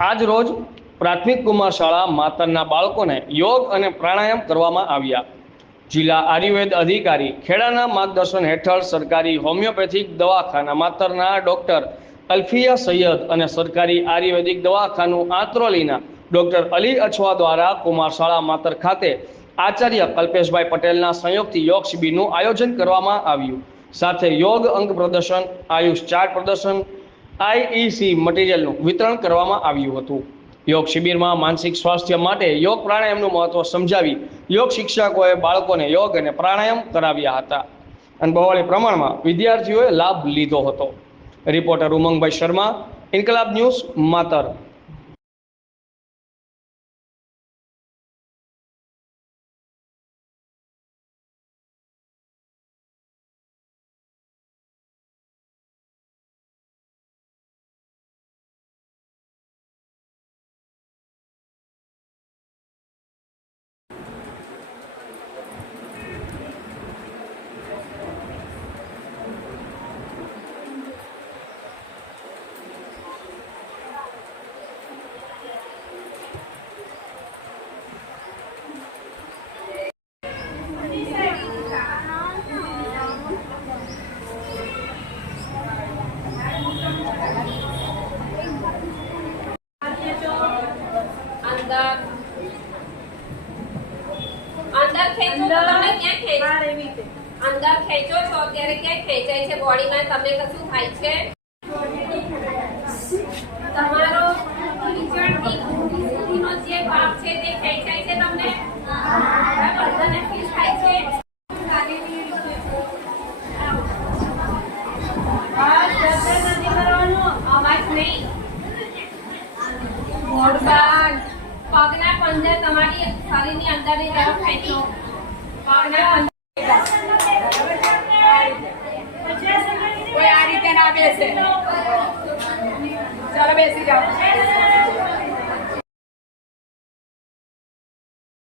આજ રોજ પ્રાથમિક કુમાર શાળા માતરના બાળકોને યોગ અને પ્રાણાયામ કરવામાં આવ્યા. જિલ્લા આયુર્વેદ અધિકારી ખેડાના માર્ગદર્શન હેઠળ સરકારી હોમિયોપેથિક દવાખાના માતરના ડોક્ટર અલ્ફિયા સૈયદ અને સરકારી આયુર્વેદિક દવાખાનું આંત્રોલીના ડોક્ટર અલી અછવા દ્વારા કુમાર શાળા માતર ખાતે આચાર્ય કલ્પેશભાઈ પટેલના સંયોગથી યોગ શિબિરનું આયોજન કરવામાં આવ્યું. સાથે યોગ અંગ પ્રદર્શન, આયુષ ચાર્ટ પ્રદર્શન આઈઈસી મટીરિયલનું વિતરણ કરવામાં આવ્યું હતું. યોગ શિબિરમાં માનસિક સ્વાસ્થ્ય માટે યોગ પ્રાણાયામનું મહત્વ સમજાવી યોગ શિક્ષકોએ બાળકોને યોગ અને પ્રાણાયામ કરાવ્યા હતા. અને બહોળી પ્રમાણમાં વિદ્યાર્થીઓએ લાભ લીધો હતો. Reporter Umangbhai Sharma, Inquilab news, Matar. અંદર. અંદર ખેંચો તમે ક્યાં ખેંચ છો અત્યારે ક્યાં ખેંચાય છે? બોડીમાં તમને કશું થાય છે? પંજા તમારી શરીરની અંદરની તરફ પગના પંજા કોઈ આ રીતે ના બેસે. ચાલો બેસી જાઓ.